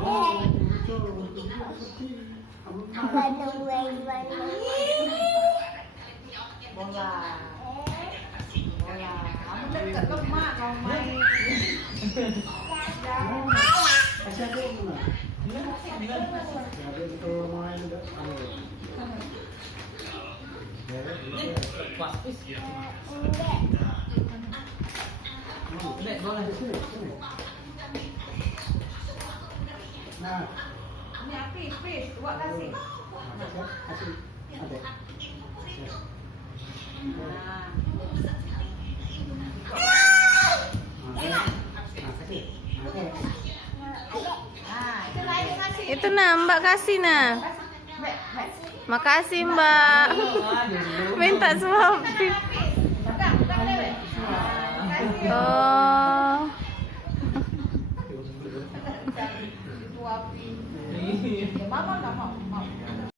Bola. Bola. Kamu dekat dong, Mak, mau main. Kasih aku mana? Jadi itu main udah. Nah, Ini api, buat kasih. kasih ada. Nah. Nah, itu lagi kasih. Itu nah, Mbak kasih nah. Makasih Mbak. Minta suapin. Oh. Mama nggak mau.